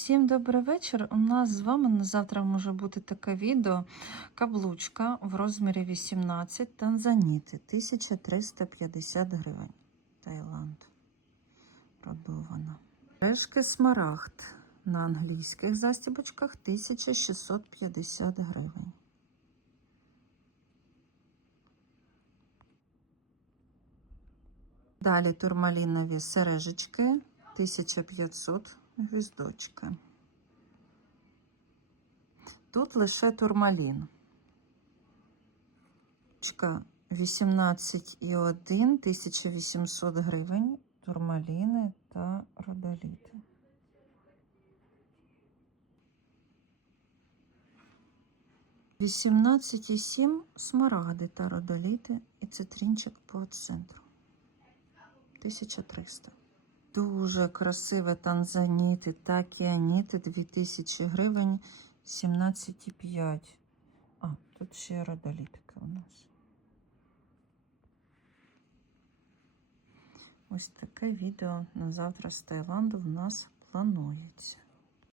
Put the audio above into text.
Всім добрий вечір. У нас з вами на завтра може бути таке відео. Каблучка в розмірі 18 танзаніти 1350 гривень. Таїланд. Продована. Решки смарагд на англійських застібочках 1650 гривень. Далі турмалінові сережечки 1500 гвіздочки. Тут лише турмалін. 18,1 1800 гривень, турмаліни та родоліти. Вісімнадцять і сім смарагди та родоліти і цитринчик по центру. 1300. Дуже красиве танзаніти та кіаніти 2000 гривень 17,5. А, тут ще родолітки у нас. Ось таке відео на завтра з Таїланду в нас планується.